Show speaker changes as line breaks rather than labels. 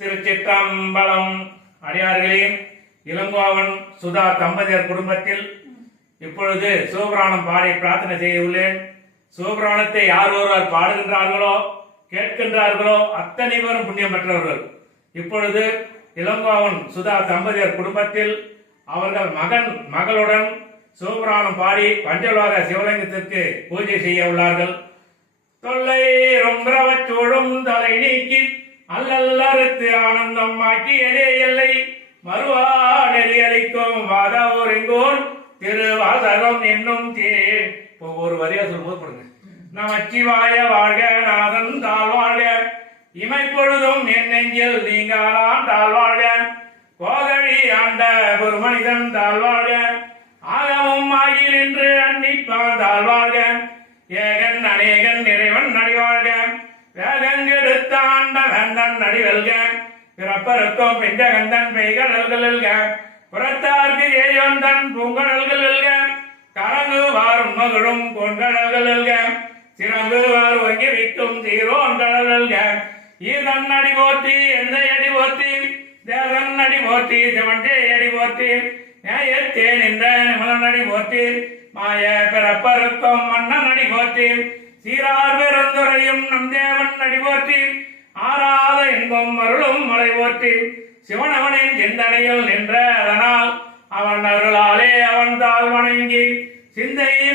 திருச்சிற்றம்பலம். அடியார்களே இளங்கோவன் சுதா தம்பதியர் குடும்பத்தில் இப்பொழுது சிவபுராணம் பாடி பிரார்த்தனை செய்ய உள்ளேன் சிவபுராணத்தை யார் ஒருவர் பாடுகின்றார்களோ கேட்கின்றார்களோ அத்தனை பேரும் புண்ணியம் பெற்றவர்கள். இப்பொழுது இளங்கோவன் சுதா தம்பதியர் குடும்பத்தில் அவர்கள் மகன் மகளுடன் சிவபுராணம் பாடி பஞ்சலோக சிவலிங்கத்திற்கு பூஜை செய்ய உள்ளார்கள். தொல்லை ரொம்ப தலை நீக்கி அல்லல்லறுத்து ஆனந்தம் ஆக்கியதே எல்லை மறுவா நெறியளிக்கும் வாதாவூர் எங்கோன் திருவாசகம் என்னும் தே இப்போ ஒரு வரியா சொல்லும்போது கொடுங்க நமச்சிவாய வாழ்க நாதன் தாழ் இமைப்பொழுதும் இமை என் நெஞ்சில் நீங்காலாம் தாழ் கோதழி ஆண்ட ஒரு மனிதன் தாழ் ஆகமும் ஆகி நின்று அன்னிப்பான் தாழ் ஏகன் அநேகன் நிறைவன் நடிவாழ்க வேகங்கெடு வேகங்கெடுத்த ஆண்ட வேந்தன் நடிவல்க பிறப்பருக்கும் பெஞ்சகந்தன் பெய்கடல்கள் புறத்தார்க்கு ஏயோந்தன் பூங்கடல்கள் கரங்கு வாரும் மகளும் பொன்கடல்கள் சிறங்கு வார் வங்கி விட்டும் வைக்கும் சீரோன் கடல்க ஈதன் அடி போற்றி எந்த அடி போற்றி தேவன் அடி போற்றி சிவன்டே அடி போற்றி நியாயத்தே நின்ற நிமலன் அடி போற்றி மாய பிறப்பருக்கும் மன்னன் அடி போற்றி சீரார் பெருந்துரையும் நம் தேவன் அடி ஆறாத இன்பம் அருளும் மலை போற்றி. சிவனவனின் சிந்தனையில் நின்ற அதனால் அவன் அருளாலே அவன் தாழ் வணங்கி சிந்தையை